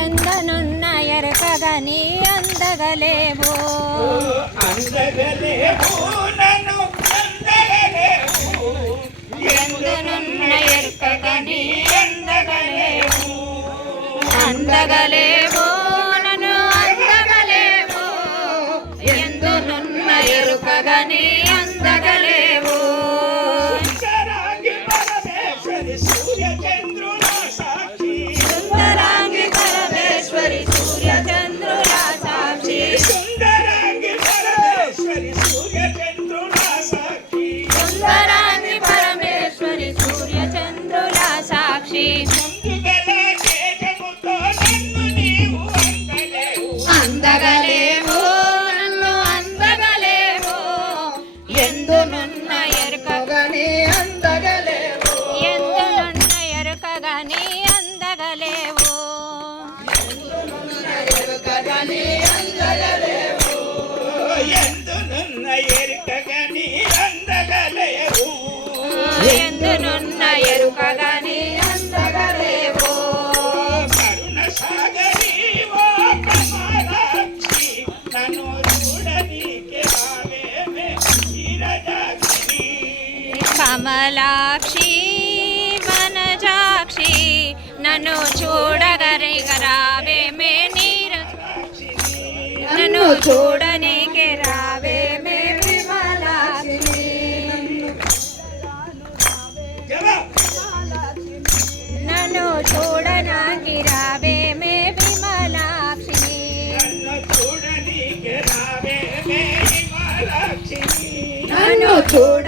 ఎందనున్న ఎరుకగని అందగలేవు. అందగలేవు నన్ను కమలాక్షి వనజాక్షి నన్ను చూడగరిగరావే మే నీర నన్ను చూడనికి రావే మే విమలాక్షి నన్ను చూడనాకి రావే మే విమలాక్షి చూడనికి రావే మే విమలాక్షి నన్ను చూడ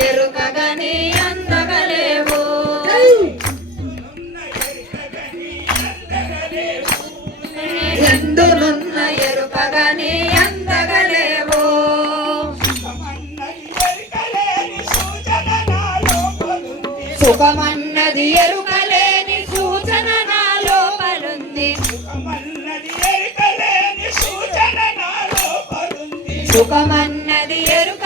ఎరుకగని అందగలేవు. ఎందునున్న ఎరుకగని అందగలేవు. సుఖమన్నది ఎరుకలేని సూచన నాలో సుఖమన్నది పలుంది సుఖమన్నది ఎరుకలేని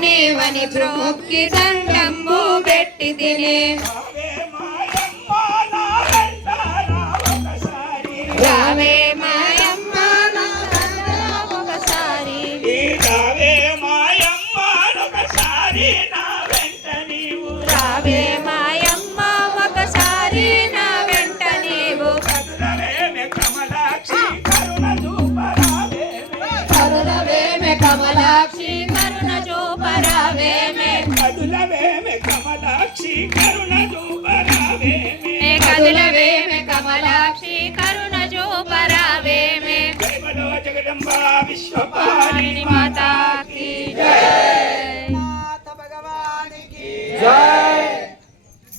నీవని మొక్కి దండంబు పెట్టి తిని. రావే మాయమ్మ ఒకసారి రావే మాయమ్మ ఒకసారి నా వెంట నీవు. రావే మాయమ్మ ఒకసారి నా వెంట నీవు కమలాక్షి కరుణ కరుణవేమే కమలాక్షి కదులవే కమలాక్షి కరుణ చూపరావే కదులవే కమలాక్షి కరుణ చూపరావే జగదంబా విశ్వపాణి